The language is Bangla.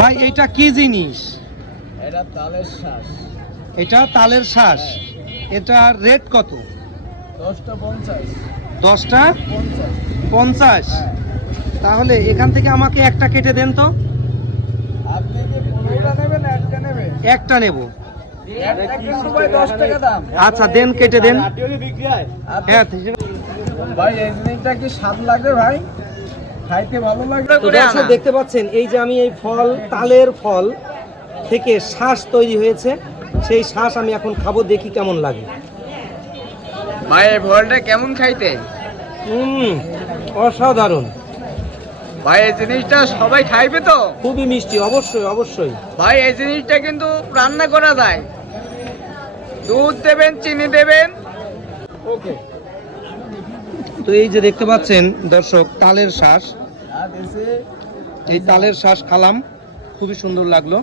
ভাই এটা কি জিনিস? এটা তালের শ্বাস। এটা তালের শ্বাস। এটা রেট কত? 10টা 50। 10টা 50। 50। হ্যাঁ। তাহলে এখান থেকে আমাকে একটা কেটে দেন তো। আপনি কি 15টা নেবেন একটা নেবেন? একটা নেব। একটা কিন্তু ভাই 10 টাকা দাম। আচ্ছা দেন, কেটে দেন। হ্যাঁ ভাই এই জিনিসটা কি স্বাদ লাগে ভাই? খাইতে ভালো লাগে? তো দর্শক দেখতে পাচ্ছেন এই যে আমি এই ফল, তালের ফল থেকে শ্বাস তৈরি হয়েছে, সেই শ্বাস আমি এখন খাবো, দেখি কেমন লাগে। ভাই এই ফলটা কেমন খাইতে? অসাধারণ। ভাই এই জিনিসটা সবাই খাইবে তো? খুবই মিষ্টি, অবশ্যই অবশ্যই। ভাই এই জিনিসটা কিন্তু রান্না করা যায়। দুধ দেবেন, চিনি দেবেন। ওকে। তো এই যে দেখতে পাচ্ছেন দর্শক তালের শ্বাস, আর এসে এই তালের শ্বাস খালাম, খুবই সুন্দর লাগলো।